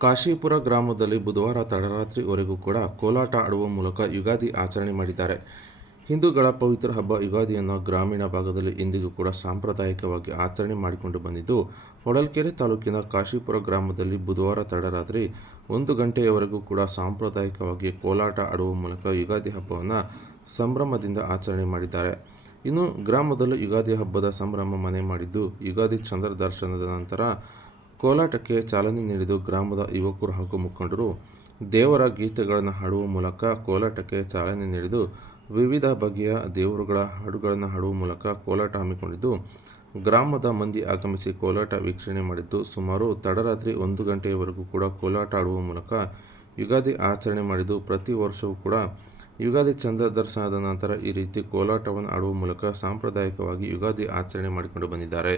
ಕಾಶೀಪುರ ಗ್ರಾಮದಲ್ಲಿ ಬುಧವಾರ ತಡರಾತ್ರಿವರೆಗೂ ಕೂಡ ಕೋಲಾಟ ಆಡುವ ಮೂಲಕ ಯುಗಾದಿ ಆಚರಣೆ ಮಾಡಿದ್ದಾರೆ. ಹಿಂದೂಗಳ ಪವಿತ್ರ ಹಬ್ಬ ಯುಗಾದಿಯನ್ನು ಗ್ರಾಮೀಣ ಭಾಗದಲ್ಲಿ ಇಂದಿಗೂ ಕೂಡ ಸಾಂಪ್ರದಾಯಿಕವಾಗಿ ಆಚರಣೆ ಮಾಡಿಕೊಂಡು ಬಂದಿದ್ದು, ಹೊಳಲ್ಕೆರೆ ತಾಲೂಕಿನ ಕಾಶಿಪುರ ಗ್ರಾಮದಲ್ಲಿ ಬುಧವಾರ ತಡರಾತ್ರಿ ಒಂದು ಗಂಟೆಯವರೆಗೂ ಕೂಡ ಸಾಂಪ್ರದಾಯಿಕವಾಗಿ ಕೋಲಾಟ ಆಡುವ ಮೂಲಕ ಯುಗಾದಿ ಹಬ್ಬವನ್ನು ಸಂಭ್ರಮದಿಂದ ಆಚರಣೆ ಮಾಡಿದ್ದಾರೆ. ಇನ್ನು ಗ್ರಾಮದಲ್ಲೂ ಯುಗಾದಿ ಹಬ್ಬದ ಸಂಭ್ರಮ ಮನೆ ಮಾಡಿದ್ದು, ಯುಗಾದಿ ಚಂದ್ರ ದರ್ಶನದ ನಂತರ ಕೋಲಾಟಕ್ಕೆ ಚಾಲನೆ ನೀಡಿದ ಗ್ರಾಮದ ಯುವಕರು ಹಾಗೂ ಮುಖಂಡರು ದೇವರ ಗೀತೆಗಳನ್ನು ಹಾಡುವ ಮೂಲಕ ಕೋಲಾಟಕ್ಕೆ ಚಾಲನೆ ನೀಡಿದ್ದು, ವಿವಿಧ ಬಗೆಯ ದೇವರುಗಳ ಹಾಡುಗಳನ್ನು ಹಾಡುವ ಮೂಲಕ ಕೋಲಾಟ ಹಮ್ಮಿಕೊಂಡಿದ್ದು, ಗ್ರಾಮದ ಮಂದಿ ಆಗಮಿಸಿ ಕೋಲಾಟ ವೀಕ್ಷಣೆ ಮಾಡಿದ್ದು, ಸುಮಾರು ತಡರಾತ್ರಿ ಒಂದು ಗಂಟೆಯವರೆಗೂ ಕೂಡ ಕೋಲಾಟ ಆಡುವ ಮೂಲಕ ಯುಗಾದಿ ಆಚರಣೆ ಮಾಡಿದ್ದು, ಪ್ರತಿ ವರ್ಷವೂ ಕೂಡ ಯುಗಾದಿ ಚಂದ್ರ ದರ್ಶನದ ನಂತರ ಈ ರೀತಿ ಕೋಲಾಟವನ್ನು ಆಡುವ ಮೂಲಕ ಸಾಂಪ್ರದಾಯಿಕವಾಗಿ ಯುಗಾದಿ ಆಚರಣೆ ಮಾಡಿಕೊಂಡು ಬಂದಿದ್ದಾರೆ.